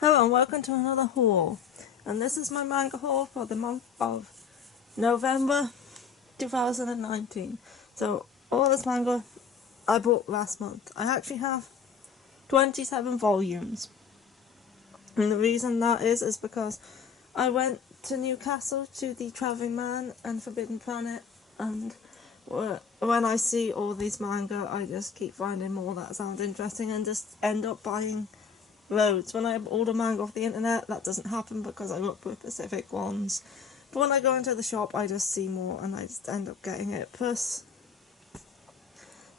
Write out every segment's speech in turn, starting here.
Hello and welcome to another haul, and this is my manga haul for the month of November 2019. So all this manga I bought last month. I actually have 27 volumes, and the reason that is because I went to Newcastle to the Travelling Man and Forbidden Planet, and when I see all these manga I just keep finding more that sound interesting and just end up buying loads. When I order manga off the internet, that doesn't happen because I look for specific ones. But when I go into the shop, I just see more and I just end up getting it. Plus,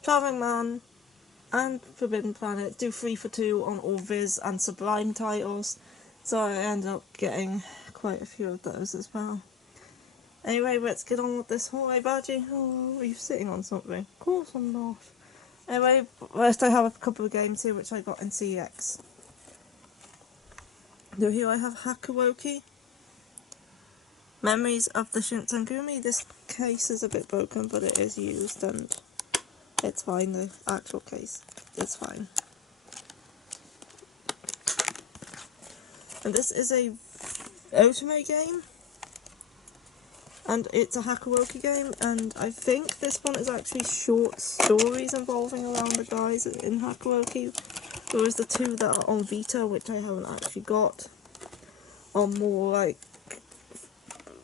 Travelling Man and Forbidden Planet do 3 for 2 on all Viz and Sublime titles, so I end up getting quite a few of those as well. Anyway, let's get on with this haul. Hey Badgy, oh, are you sitting on something? Of course I'm not. Anyway, first I have a couple of games here which I got in CX. So here I have Hakuoki, Memories of the Shinsengumi. This case is a bit broken, but it is used and it's fine. The actual case is fine. And this is a Otome game, and it's a Hakuoki game, and I think this one is actually short stories involving around the guys in Hakuoki, whereas the two that are on Vita, which I haven't actually got, are more like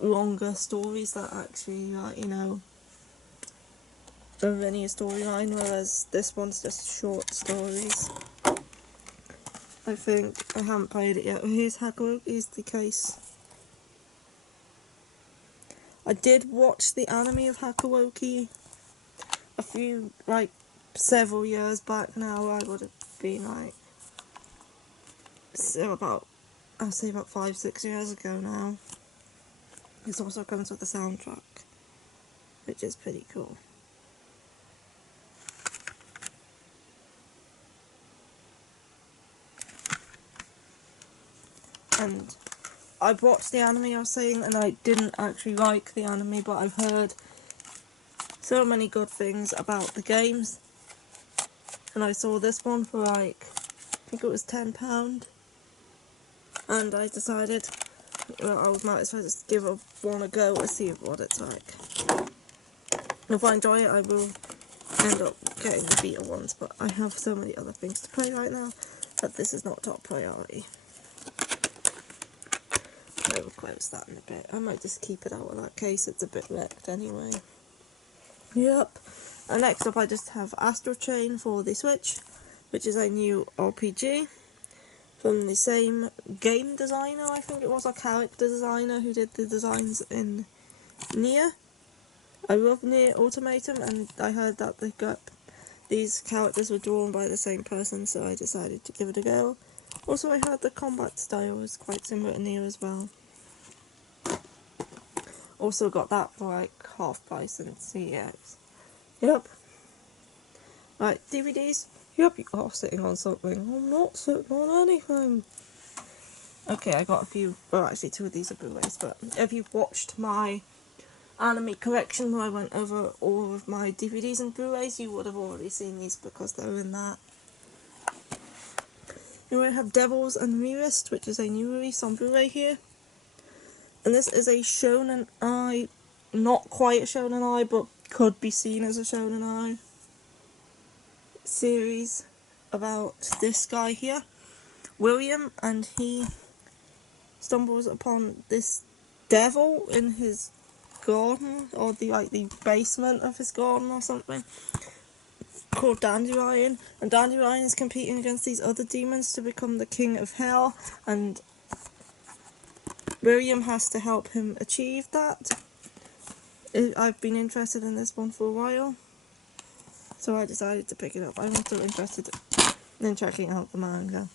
longer stories that actually, a linear storyline, whereas this one's just short stories. I think I haven't played it yet. Here's Hakuoki's the case. I did watch the anime of Hakuoki several years back now. I would have been I'll say about 5-6 years ago now. This also comes with the soundtrack, which is pretty cool. And I watched the anime I was saying, and I didn't actually like the anime, but I've heard so many good things about the games. And I saw this one for I think it was £10, and I decided, well, I might as well just give one a go to see what it's like. If I enjoy it, I will end up getting the Vita ones, but I have so many other things to play right now that this is not top priority. I will close that in a bit. I might just keep it out of that case, it's a bit wrecked anyway. Yep. And next up I just have Astro Chain for the Switch, which is a new RPG from the same game designer, I think it was, a character designer who did the designs in Nier. I love Nier Automatum, and I heard that these characters were drawn by the same person, so I decided to give it a go. Also, I heard the combat style was quite similar to Nier as well. Also got that for half price in CEX. Yep. Right, DVDs. Yep, you are sitting on something. I'm not sitting on anything. Okay, I got a few, well actually 2 of these are Blu-rays, but if you've watched my anime collection where I went over all of my DVDs and Blu-rays, you would have already seen these because they're in that. You might have Devils Unread, which is a new release on Blu-ray here. And this is a Shonen Ai, not quite a Shonen Ai, but could be seen as a Shonen Ai series about this guy here, William, and he stumbles upon this devil in his garden, or the basement of his garden or something, called Dandelion, and Dandelion is competing against these other demons to become the king of hell, and William has to help him achieve that. I've been interested in this one for a while, so I decided to pick it up. I'm also interested in checking out the manga.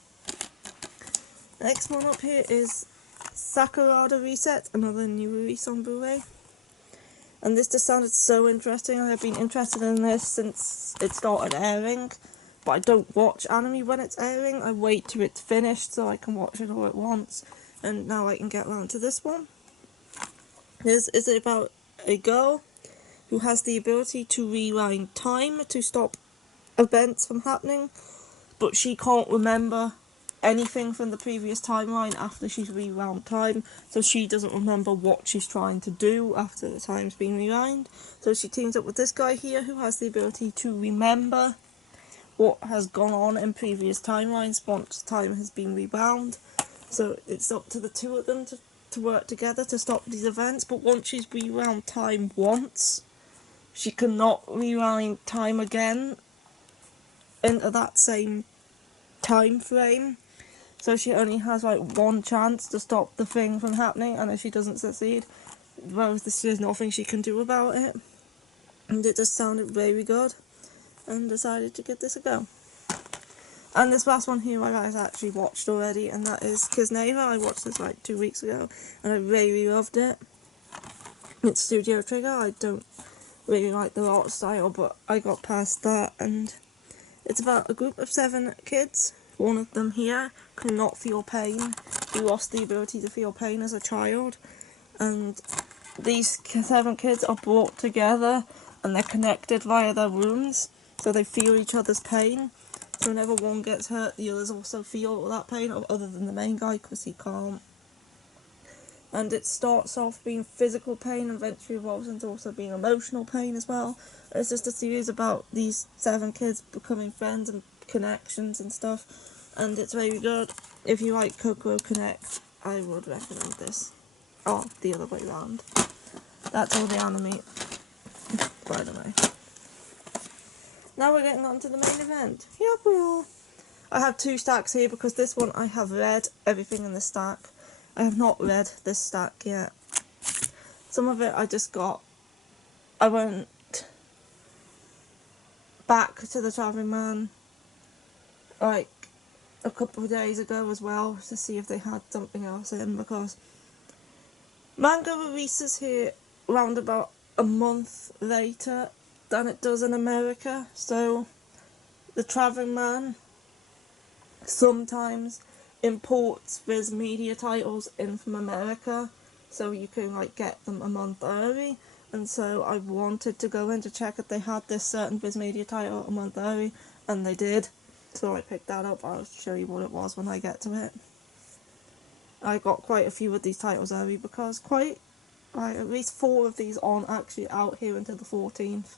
Next one up here is Sakurada Reset, another new release on Blu-ray. And this just sounded so interesting. I have been interested in this since it started airing, but I don't watch anime when it's airing. I wait till it's finished so I can watch it all at once, and now I can get around to this one. This is about a girl who has the ability to rewind time to stop events from happening, but she can't remember anything from the previous timeline after she's rewound time, so she doesn't remember what she's trying to do after the time's been rewound. So she teams up with this guy here who has the ability to remember what has gone on in previous timelines once time has been rewound. So it's up to the two of them to work together to stop these events, but once she's rewound time once, she cannot rewind time again into that same time frame. So she only has like one chance to stop the thing from happening, and if she doesn't succeed, well, there's nothing she can do about it. And it just sounded very good, and decided to give this a go. And this last one here I guys actually watched already, and that is Kisneva. I watched this like 2 weeks ago, and I really loved it. It's Studio Trigger. I don't really like the art style, but I got past that, and it's about a group of 7 kids. One of them here cannot feel pain. He lost the ability to feel pain as a child, and these 7 kids are brought together and they're connected via their wounds, so they feel each other's pain. So whenever one gets hurt, the others also feel all that pain, other than the main guy, because he can't. And it starts off being physical pain and eventually evolves into also being emotional pain as well. It's just a series about these 7 kids becoming friends and connections and stuff, and it's very good. If you like Coco Connect, I would recommend this. Oh, the other way around. That's all the anime, by the way. Now we're getting on to the main event. Yep, we are. I have 2 stacks here because this one I have read everything in the stack. I have not read this stack yet. Some of it I just got. I went back to the Traveling Man like a couple of days ago as well to see if they had something else in, because manga releases here round about a month later than it does in America, so the Traveling Man sometimes imports Viz Media titles in from America, so you can like get them a month early. And so I wanted to go in to check if they had this certain Viz Media title a month early, and they did. So I picked that up. I'll show you what it was when I get to it. I got quite a few of these titles early because at least 4 of these aren't actually out here until the 14th.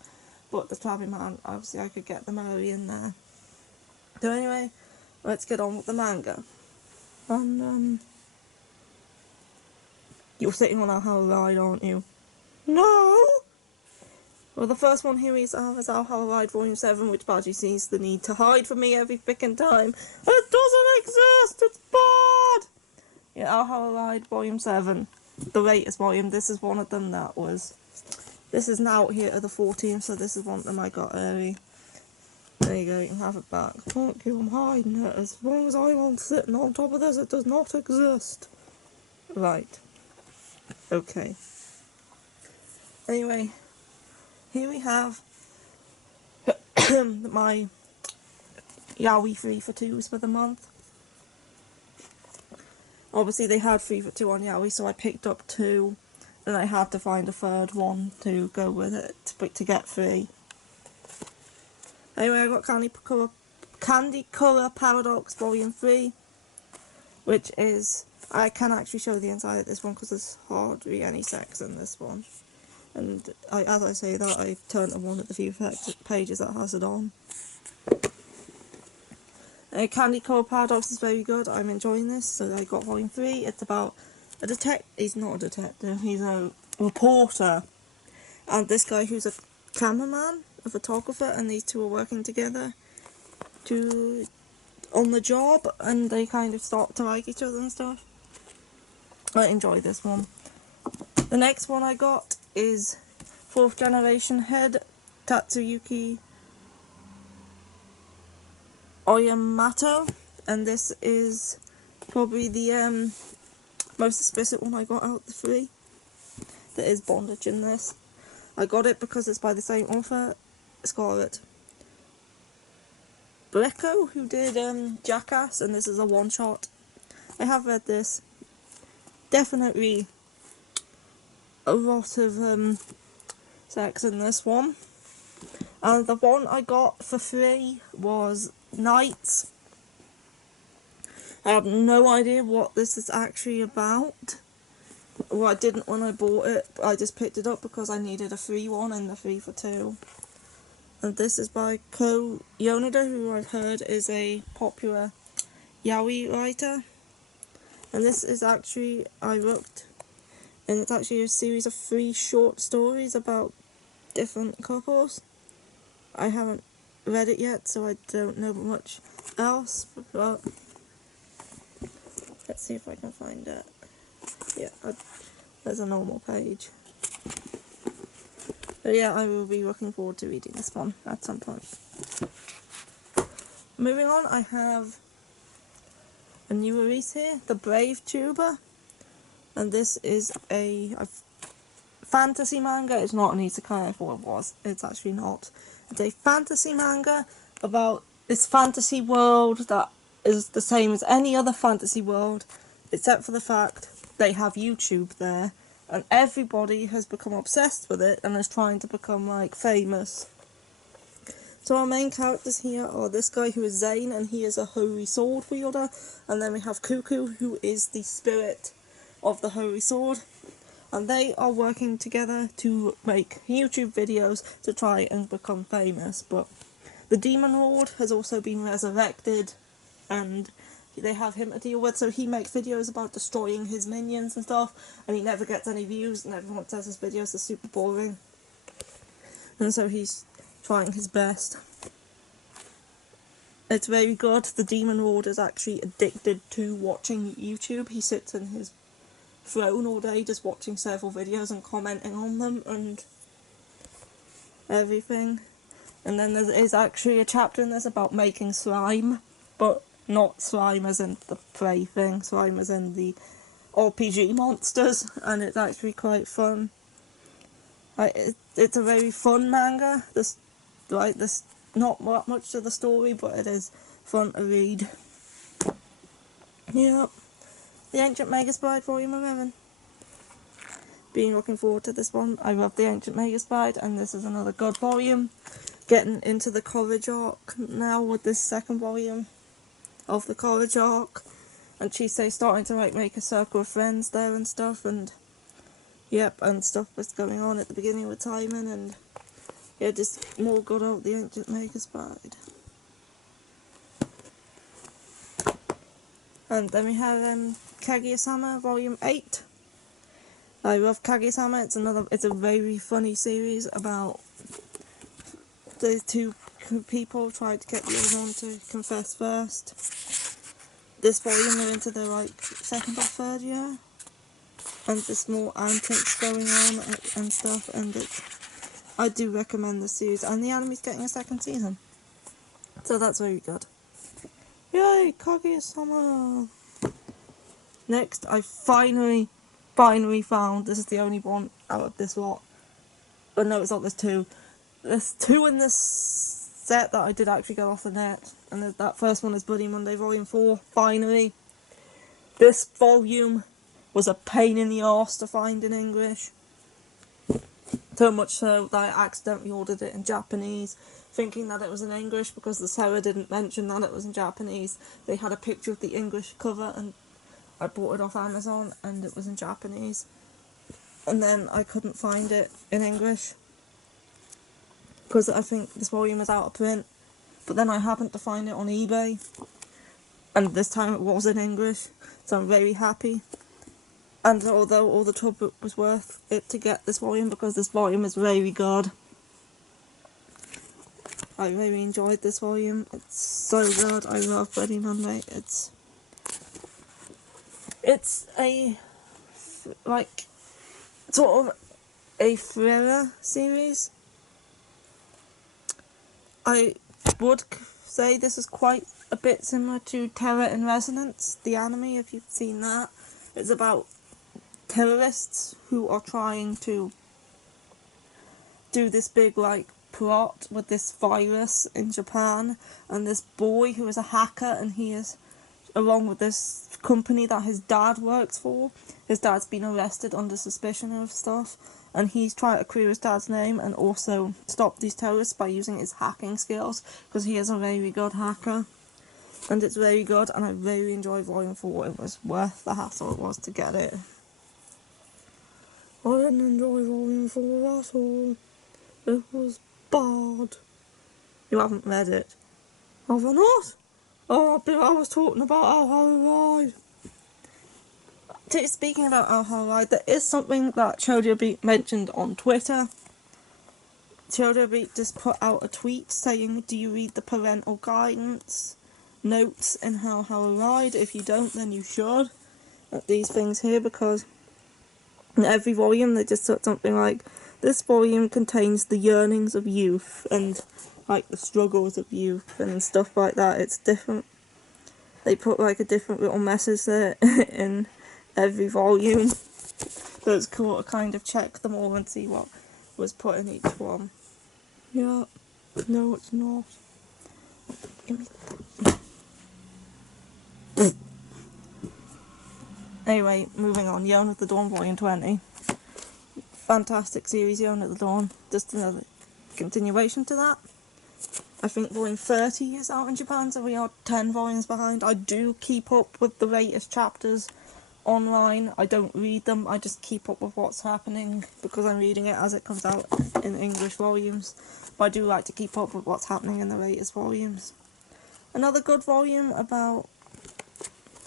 But the Traveling Man, obviously I could get them early in there. So anyway, let's get on with the manga. And you're sitting on a Hell Ride, aren't you? No! Well, the first one here is Our Hell Ride Volume 7, which Badgy sees the need to hide from me every frickin' time. It doesn't exist! It's bad! Yeah, Our Hell Ride Volume 7. The latest volume. This is one of them that was... This is now here at the 14th, so this is one of them I got early. There you go, you can have it back. Thank you, I'm hiding it. As long as I'm sitting on top of this, it does not exist. Right. Okay. Anyway, here we have my Yaoi 3 for 2s for the month. Obviously they had 3 for 2 on Yaoi, so I picked up 2, and I had to find a third one to go with it to get 3. Anyway, I got Candy Color Paradox Volume 3, which is... I can actually show the inside of this one because there's hardly any sex in this one. And as I say that, I turned to one of the few pages that has it on. Candy Color Paradox is very good. I'm enjoying this. So I got Volume 3. It's about a detective. He's not a detective. He's a reporter. And this guy who's a cameraman, a photographer, and these two are working together on the job, and they kind of start to like each other and stuff. I enjoy this one. The next one I got is 4th Generation Head Tatsuyuki Oyamato, and this is probably the most explicit one I got out of the 3. There is bondage in this. I got it because it's by the same author, Scarlett Blecko, who did Jackass, and this is a one-shot. I have read this. Definitely a lot of sex in this one. And the one I got for 3 was Knights. I have no idea what this is actually about. Well, I didn't when I bought it, but I just picked it up because I needed a free one and the 3 for 2. And this is by Ko Yoneda, who I've heard is a popular yaoi writer. And this is actually, I looked, and it's actually a series of 3 short stories about different couples. I haven't read it yet, so I don't know much else, but let's see if I can find it. Yeah, there's a normal page. But yeah, I will be looking forward to reading this one at some point. Moving on, I have a new release here, The Brave Tuber. And this is a fantasy manga. It's not an isekai, I thought it was. It's actually not. It's a fantasy manga about this fantasy world that is the same as any other fantasy world, except for the fact they have YouTube there, and everybody has become obsessed with it and is trying to become like famous. So our main characters here are this guy who is Zane, and he is a holy sword wielder, and then we have Cuckoo, who is the spirit of the holy sword, and they are working together to make YouTube videos to try and become famous. But the Demon Lord has also been resurrected, and they have him to deal with, so he makes videos about destroying his minions and stuff, and he never gets any views, and everyone says his videos are super boring. And so he's trying his best. It's very good. The Demon Lord is actually addicted to watching YouTube. He sits in his throne all day just watching several videos and commenting on them and everything. And then there is actually a chapter in this about making slime, but not slime as in the prey thing, slime as in the RPG monsters, and it's actually quite fun. It's a very fun manga. This not much to the story, but it is fun to read. Yep. The Ancient Magus Bride Volume 11. Been looking forward to this one. I love The Ancient Magus Bride, and this is another good volume. Getting into the college arc now with this second volume of the college arc, and Chisei's starting to make a circle of friends there and stuff, and yep, and stuff was going on at the beginning with Timon, and yeah, just more good old The Ancient Magus Bride. And then we have Kaguya-sama Volume 8. I love Kaguya-sama. It's a very funny series about the 2 people trying to get the other one to confess first. This volume they're into their like 2nd or 3rd year, and there's more antics going on and stuff, and I do recommend the series, and the anime's getting a 2nd season, so that's very good. Yay, Kaguya-sama! Next, I finally found, this is the only one out of this lot, but no, it's not, there's 2. There's 2 in this set that I did actually get off the net, and that first one is Bloody Monday Volume 4, finally. This volume was a pain in the arse to find in English. So much so that I accidentally ordered it in Japanese, thinking that it was in English because the seller didn't mention that it was in Japanese. They had a picture of the English cover, and I bought it off Amazon and it was in Japanese. And then I couldn't find it in English because I think this volume is out of print. But then I happened to find it on eBay, and this time it was in English, so I'm very happy. And although all the trouble was worth it to get this volume, because this volume is very good. I really enjoyed this volume. It's so good. I love Bloody Monday. It's a like sort of a thriller series. I would say this is quite a bit similar to Terror in Resonance, the anime, if you've seen that. It's about terrorists who are trying to do this big like plot with this virus in Japan, and this boy who is a hacker, and he is along with this company that his dad works for. His dad's been arrested under suspicion of stuff, and he's trying to clear his dad's name and also stop these terrorists by using his hacking skills, because he is a very good hacker. and it's very good, and I really enjoyed Volume 4. It was worth the hassle it was to get it. I didn't enjoy Volume 4 at all. It was bad. You haven't read it? Have I not? Oh, I was talking about Our Ride. Speaking about Our Ride, there is something that Shoujo Beat mentioned on Twitter. Shoujo Beat just put out a tweet saying, do you read the parental guidance notes in How Ride? If you don't, then you should. These things here, because in every volume they just put something like, this volume contains the yearnings of youth and like the struggles of youth and stuff like that. It's different. They put like a different little message there in every volume. So it's cool to kind of check them all and see what was put in each one. Yeah. No, it's not. Give me that. Anyway, moving on. Yawn of the Dawn, Volume 20. Fantastic series, Yawn of the Dawn. Just another continuation to that. I think Volume 30 is out in Japan, so we are 10 volumes behind. I do keep up with the latest chapters online. I don't read them, I just keep up with what's happening because I'm reading it as it comes out in English volumes. But I do like to keep up with what's happening in the latest volumes. Another good volume about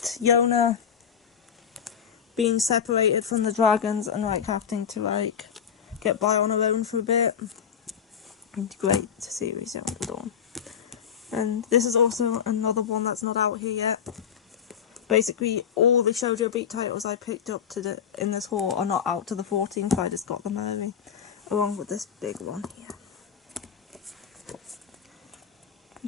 Yona being separated from the dragons and like having to like get by on her own for a bit. Great series, Yona of the Dawn. And this is also another one that's not out here yet. Basically, all the Shoujo Beat titles I picked up in this haul are not out to the 14th, so I just got them early, along with this big one here.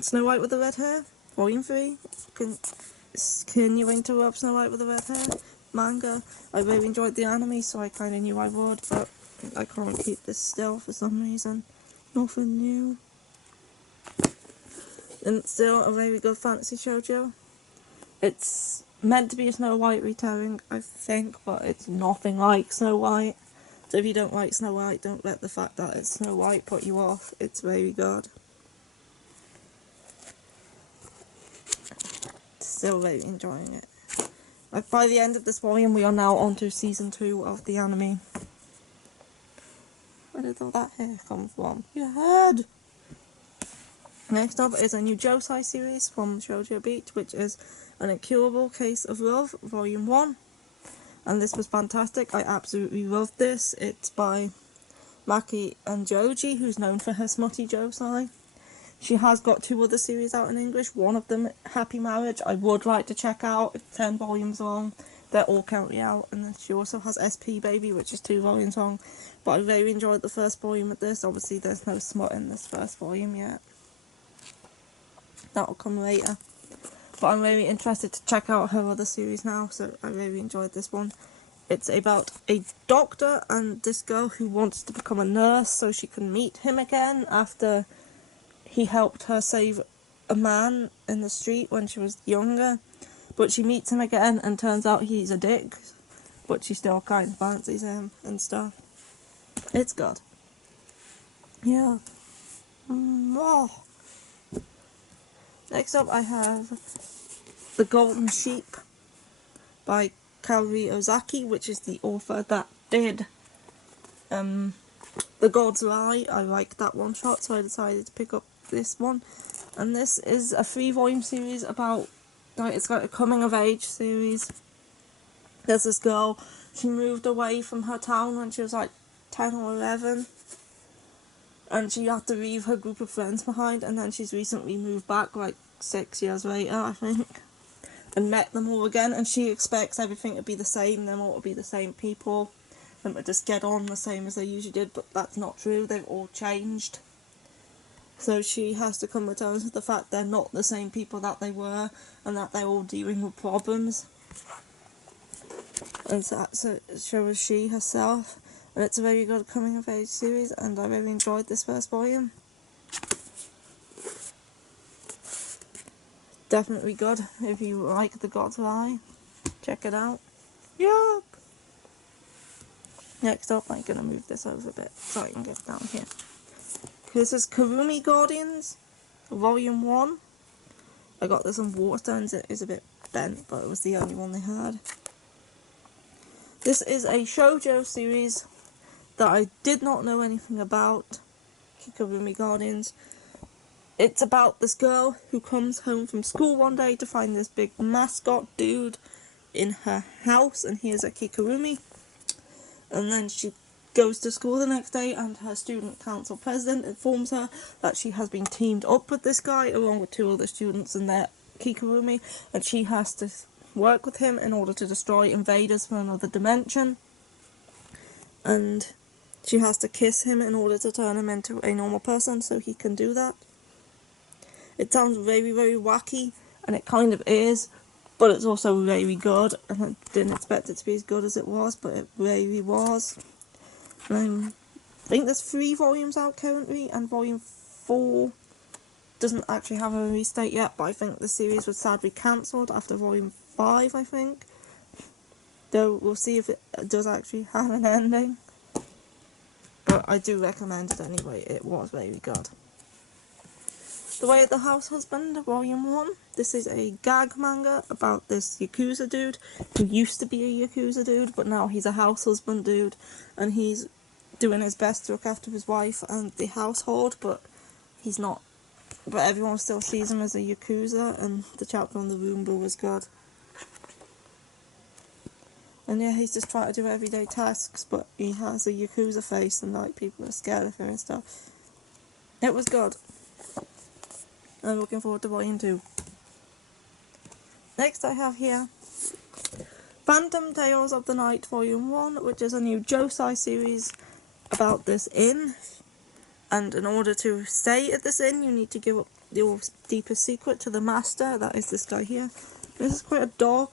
Snow White with the Red Hair, Volume 3, continuing to love Snow White with the Red Hair, manga. I really enjoyed the anime, so I kind of knew I would, but I can't keep this still for some reason. Nothing new. And still a very good fantasy shoujo. It's meant to be a Snow White retelling, I think, but it's nothing like Snow White. So if you don't like Snow White, don't let the fact that it's Snow White put you off. It's very good. Still very enjoying it. Like, by the end of this volume, we are now on to season 2 of the anime. Where did all that hair come from? Your head! Next up is a new Josei series from Shoujo Beat, which is An Incurable Case of Love, Volume 1. And this was fantastic. I absolutely loved this. It's by Maki and Joji, who's known for her smutty Josei. She has got 2 other series out in English. One of them, Happy Marriage, I would like to check out. It's 10 volumes long. They're all currently out. And then she also has SP Baby, which is 2 volumes long. But I very enjoyed the first volume of this. Obviously, there's no smut in this first volume yet. That'll come later. But I'm really interested to check out her other series now, so I really enjoyed this one. It's about a doctor and this girl who wants to become a nurse so she can meet him again after he helped her save a man in the street when she was younger. But she meets him again and turns out he's a dick, but she still kind of fancies him and stuff. It's good. Yeah. Oh. Next up I have The Golden Sheep by Kaori Ozaki, which is the author that did The God's Lie. I liked that one shot, so I decided to pick up this one. And this is a 3-volume series about, like, it's like a coming of age series. There's this girl, she moved away from her town when she was like 10 or 11. And she had to leave her group of friends behind, and then she's recently moved back, like 6 years later, I think, and met them all again, and she expects everything to be the same, them all to be the same people, them to just get on the same as they usually did, but that's not true, they've all changed. So she has to come to terms with the fact they're not the same people that they were, and that they're all dealing with problems. And so is she herself. And it's a very good coming of age series, and I really enjoyed this first volume. Definitely good if you like The God's Lie. Check it out. Yuck! Next up, I'm going to move this over a bit so I can get down here. This is Kurumi Guardians, Volume 1. I got this on Waterstones. It is a bit bent, but it was the only one they had. This is a shoujo series that I did not know anything about. Kigurumi Guardians. It's about this girl who comes home from school one day to find this big mascot dude in her house, and he is a Kigurumi. And then she goes to school the next day, and her student council president informs her that she has been teamed up with this guy along with 2 other students and their Kigurumi, and she has to work with him in order to destroy invaders from another dimension. And she has to kiss him in order to turn him into a normal person so he can do that. It sounds very, very wacky, and it kind of is, but it's also very good, and I didn't expect it to be as good as it was, but it really was. And I think there's 3 volumes out currently, and volume 4 doesn't actually have a release date yet, but I think the series was sadly cancelled after volume 5, I think. Though we'll see if it does actually have an ending. But I do recommend it anyway, it was very good. The Way of the House Husband, Volume 1. This is a gag manga about this Yakuza dude who used to be a Yakuza dude, but now he's a house husband dude, and he's doing his best to look after his wife and the household, but he's not. But everyone still sees him as a Yakuza, and the chapter on the Roomba was good. And yeah, he's just trying to do everyday tasks, but he has a Yakuza face, and like people are scared of him and stuff. It was good. I'm looking forward to Volume 2. Next I have here Phantom Tales of the Night Volume 1, which is a new Josei series about this inn. And in order to stay at this inn, you need to give up your deepest secret to the master. That is this guy here. This is quite a dark,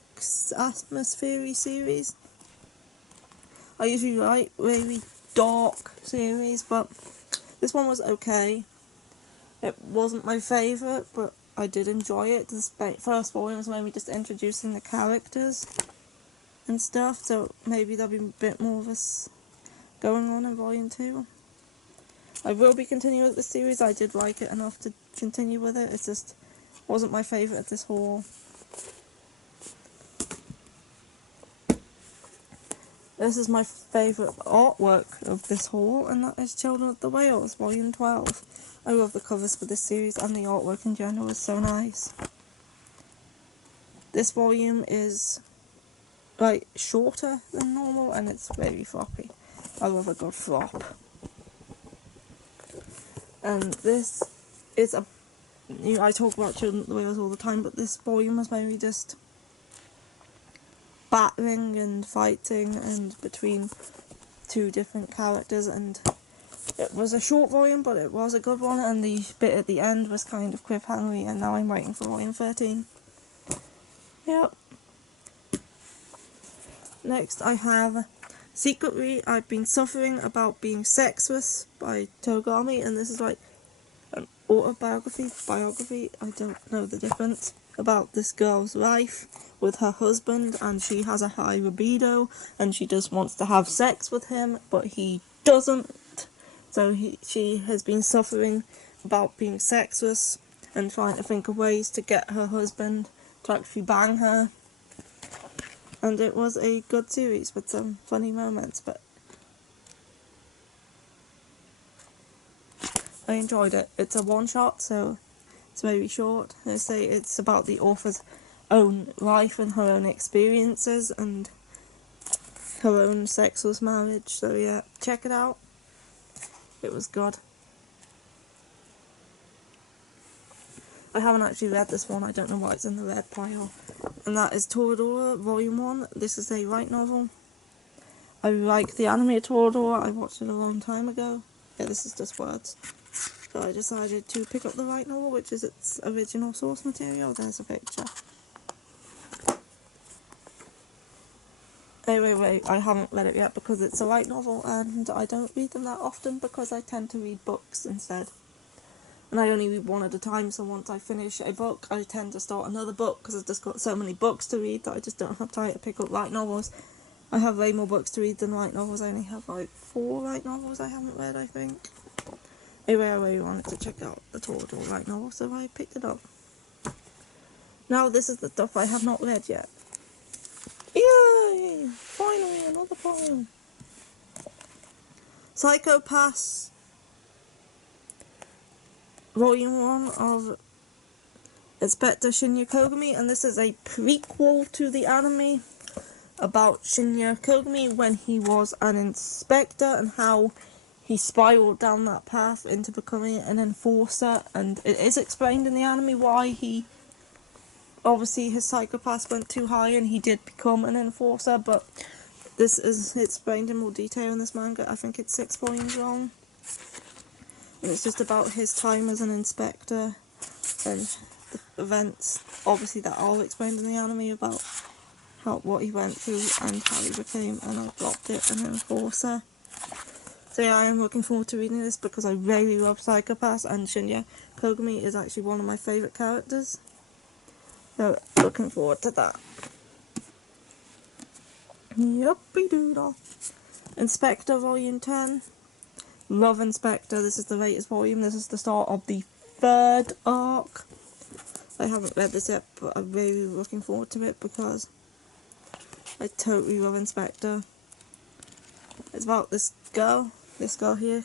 atmospheric series. I usually write really dark series, but this one was okay. It wasn't my favourite, but I did enjoy it. The first volume was maybe just introducing the characters and stuff, so maybe there'll be a bit more of us going on in Volume 2. I will be continuing with the series. I did like it enough to continue with it. It just wasn't my favourite at this haul. This is my favourite artwork of this haul, and that is Children of the Whales, Volume 12. I love the covers for this series, and the artwork in general is so nice. This volume is like shorter than normal, and it's very floppy. I love a good flop. And this is I talk about Children of the Whales all the time, but this volume was maybe just battling and fighting and between 2 different characters, and it was a short volume, but it was a good one, and the bit at the end was kind of cliffhangery, and now I'm waiting for Volume 13. Yep. Next I have Secretly I've Been Suffering About Being Sexless by Togami, and this is like an biography, I don't know the difference, about this girl's life with her husband, and she has a high libido, and she just wants to have sex with him, but he doesn't. So she has been suffering about being sexless and trying to think of ways to get her husband to actually bang her. And it was a good series with some funny moments, but I enjoyed it. It's a one-shot, so it's very short. They say it's about the author's own life and her own experiences and her own sexless marriage. So yeah, check it out. It was good. I haven't actually read this one. I don't know why it's in the red pile. And that is Toradora Volume 1. This is a light novel. I like the anime Toradora. I watched it a long time ago. Yeah, this is just words. So I decided to pick up the light novel, which is its original source material. There's a picture. Anyway, I haven't read it yet because it's a light novel, and I don't read them that often because I tend to read books instead. And I only read one at a time, so once I finish a book, I tend to start another book because I've just got so many books to read that I just don't have time to pick up light novels. I have way more books to read than light novels. I only have like 4 light novels I haven't read, I think. Anyway, I really wanted to check out the Toradora light novel, so I picked it up. Now this is the stuff I have not read yet. Yay! Finally, another poem. Psychopaths, Volume 1 of Inspector Shinya Kogami, and this is a prequel to the anime about Shinya Kogami when he was an inspector and how he spiraled down that path into becoming an enforcer, and it is explained in the anime why he, obviously his psychopath went too high and he did become an enforcer, but this is explained in more detail in this manga. I think it's 6 volumes long, and it's just about his time as an inspector and the events, obviously, that are explained in the anime about what he went through and how he became an enforcer. So yeah, I am looking forward to reading this because I really love psychopaths, and Shinya Kogami is actually one of my favourite characters. So looking forward to that. Yuppie doodle. Inspector Volume 10. Love Inspector. This is the latest volume. This is the start of the 3rd arc. I haven't read this yet, but I'm really looking forward to it because I totally love Inspector. It's about this girl here.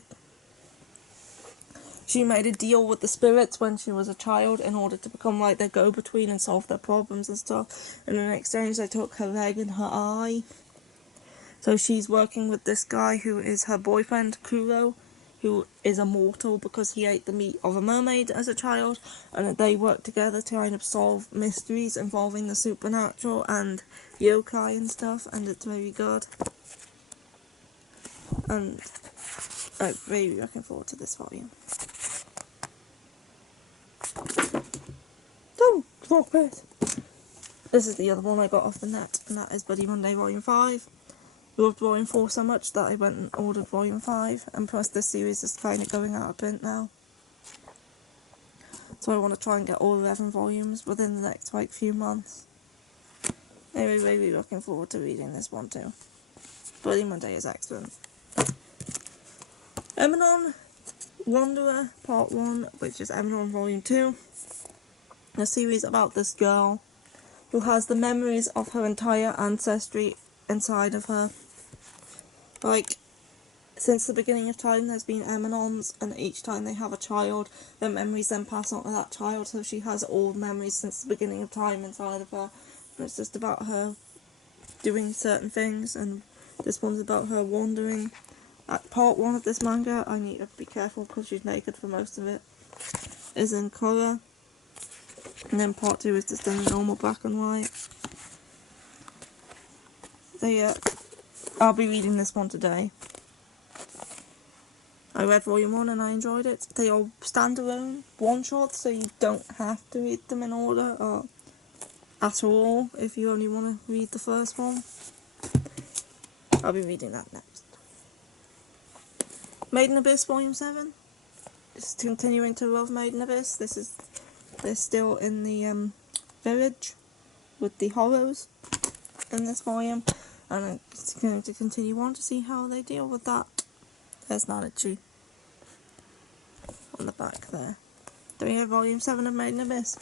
She made a deal with the spirits when she was a child in order to become like their go-between and solve their problems and stuff. And in exchange, they took her leg and her eye. So she's working with this guy who is her boyfriend, Kuro, who is immortal because he ate the meat of a mermaid as a child, and they work together to kind of solve mysteries involving the supernatural and yokai and stuff, and it's very good. And I'm really looking forward to this volume. Don't drop it! This is the other one I got off the net, and that is Bloody Monday Volume 5. Loved Volume 4 so much that I went and ordered Volume 5, and plus this series is kind of going out of print now. So I want to try and get all 11 volumes within the next few months. Anyway, really looking forward to reading this one too. Bloody Monday is excellent. Eminon Wanderer Part 1, which is Eminon Volume 2. A series about this girl who has the memories of her entire ancestry inside of her. Like, since the beginning of time there's been Eminons, and each time they have a child, their memories then pass on to that child, so she has all memories since the beginning of time inside of her. And it's just about her doing certain things, and this one's about her wandering. At part 1 of this manga, I need to be careful because she's naked for most of it, is in colour, and then part 2 is just in normal black and white. So yeah, I'll be reading this one today. I read Volume 1 and I enjoyed it. They are standalone one-shots, so you don't have to read them in order or at all if you only want to read the first one. I'll be reading that next. Made in Abyss Volume 7. Just continuing to love Made in Abyss. They're still in the village with the horrors in this volume, and I'm going to continue on to see how they deal with that. There's Nanachi on the back there. Then we have Volume 7 of Made in Abyss.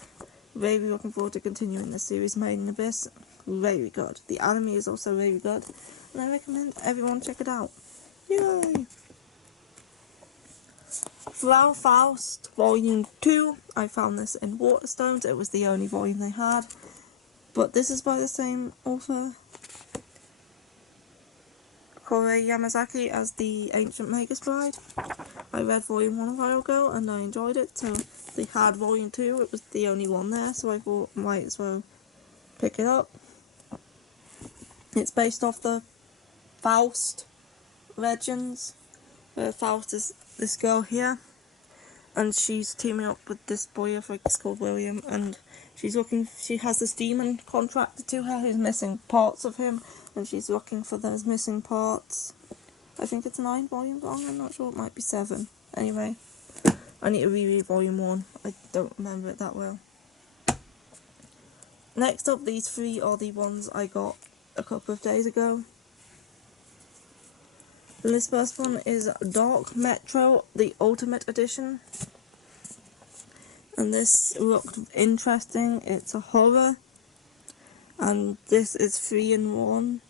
Really looking forward to continuing this series, Made in Abyss. Very good. The anime is also very good, and I recommend everyone check it out. Yay! Frau Faust, Volume 2. I found this in Waterstones. It was the only volume they had. But this is by the same author, Kore Yamazaki, as the Ancient Magus Bride. I read Volume 1 a while ago and I enjoyed it, so they had Volume 2, it was the only one there, so I thought I might as well pick it up. It's based off the Faust legends, where Faust is this girl here, and she's teaming up with this boy, I think it's called William, and she has this demon contracted to her who's missing parts of him, and she's looking for those missing parts. I think it's 9 volumes long, I'm not sure, it might be 7. Anyway, I need to reread Volume 1, I don't remember it that well. Next up, these 3 are the ones I got a couple of days ago. And this first one is Dark Metro, the Ultimate Edition. and this looked interesting. It's a horror, and this is 3 in 1.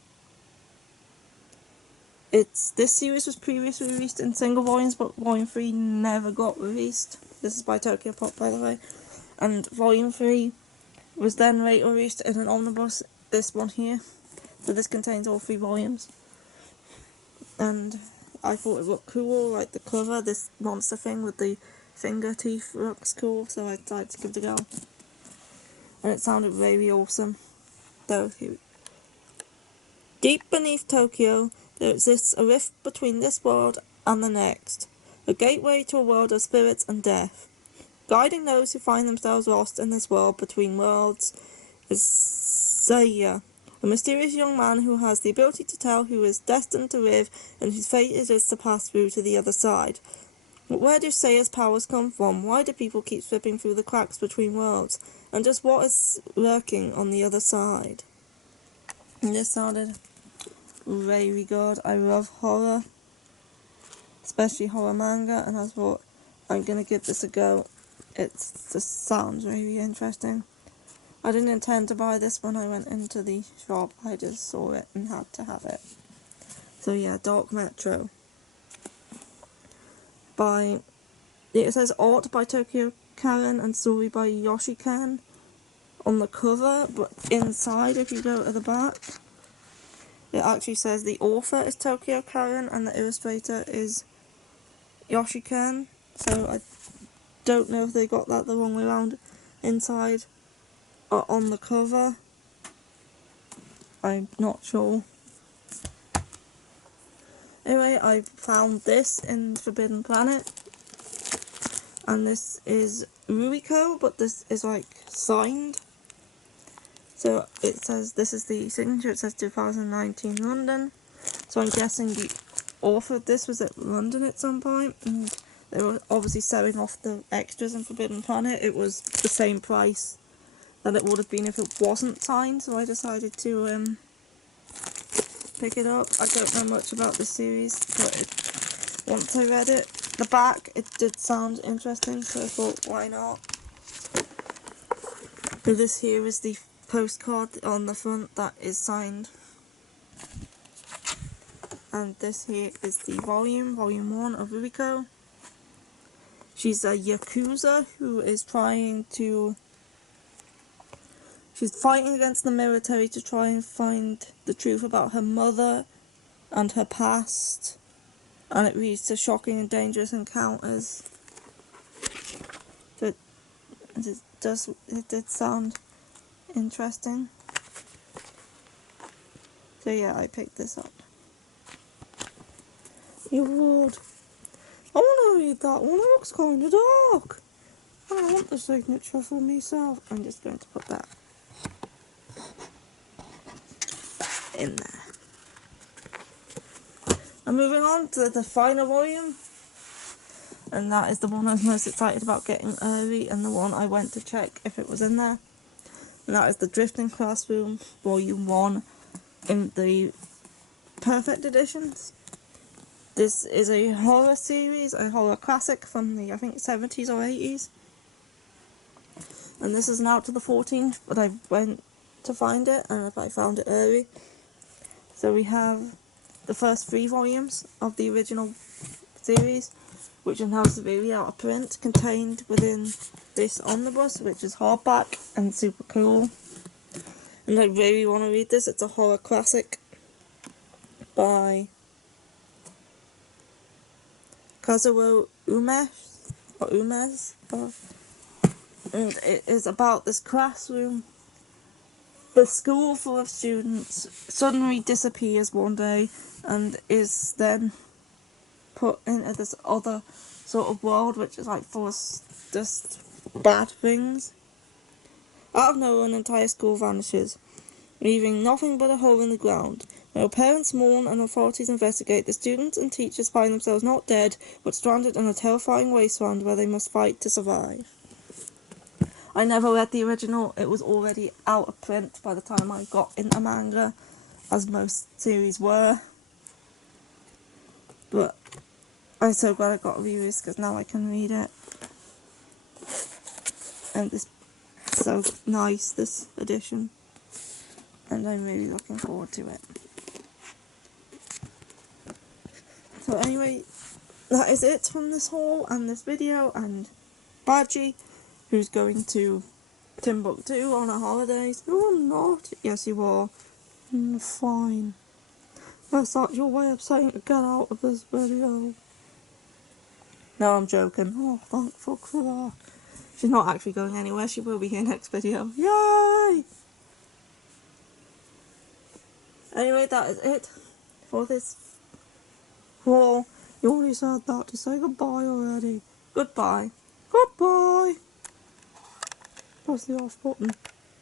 This series was previously released in single volumes, but volume 3 never got released. This is by Tokyo Pop, by the way. And volume 3 was then later released in an omnibus, this one here. So this contains all 3 volumes. And I thought it looked cool, like the cover, this monster thing with the finger teeth looks cool, so I decided to give it a go. And it sounded really awesome. Deep beneath Tokyo, there exists a rift between this world and the next, a gateway to a world of spirits and death. Guiding those who find themselves lost in this world between worlds is Saya, a mysterious young man who has the ability to tell who is destined to live and whose fate it is to pass through to the other side. But where do Saya's powers come from? Why do people keep slipping through the cracks between worlds? And just what is lurking on the other side? And this sounded really good. I love horror, especially horror manga, and I thought I'm gonna give this a go. It just sounds really interesting. I didn't intend to buy this when I went into the shop, I just saw it and had to have it. So yeah, Dark Metro. It says art by Tokyo Karen and story by Yoshi-Ken on the cover, but inside, if you go to the back, it actually says the author is Tokyo Karen and the illustrator is Yoshi-Ken. So I don't know if they got that the wrong way around inside or on the cover. I'm not sure. Anyway, I found this in Forbidden Planet, and this is Ruiko, but this is like signed. So it says, this is the signature, it says 2019 London. So I'm guessing the author of this was at London at some point, and they were obviously selling off the extras in Forbidden Planet. It was the same price that it would have been if it wasn't signed, so I decided to pick it up. I don't know much about this series, but once I read it, the back, it did sound interesting, so I thought, why not? So this here is the postcard on the front that is signed. And this here is the volume 1 of Ruiko. She's a Yakuza who is she's fighting against the military to try and find the truth about her mother and her past, and it leads to shocking and dangerous encounters. But it did sound interesting. So yeah, I picked this up. You would. I want to read that one, it looks kind of dark. And I want the signature for myself. I'm just going to put that in there. I'm moving on to the final volume, and that is the one I was most excited about getting early, and the one I went to check if it was in there. And that is the Drifting Classroom Volume 1 in the Perfect Editions. This is a horror series, a horror classic from the, I think, 70s or 80s. And this isn't out to the 14th, but I went to find it, and I found it early. So we have the first 3 volumes of the original series, which are now severely out of print, contained within this omnibus, which is hardback and super cool. And I really want to read this. It's a horror classic by Kazuo Umes, and it is about this classroom. The school full of students suddenly disappears one day and is then put into this other sort of world, which is like full of just bad things. Out of nowhere, an entire school vanishes, leaving nothing but a hole in the ground. While parents mourn and authorities investigate, the students and teachers find themselves not dead, but stranded in a terrifying wasteland where they must fight to survive. I never read the original. It was already out of print by the time I got into manga, as most series were. But I'm so glad I got reviews, because now I can read it. and this so nice, this edition, and I'm really looking forward to it. So anyway, that is it from this haul and this video, and Badgy, who's going to Timbuktu on a holidays. No, I'm not. Yes, you are. Fine. That's not your way of saying to get out of this video. No, I'm joking. Oh, thank fuck for that. She's not actually going anywhere. She will be here next video. Yay! Anyway, that is it for this haul. You already said that to say goodbye already. Goodbye. Goodbye. Press the off button.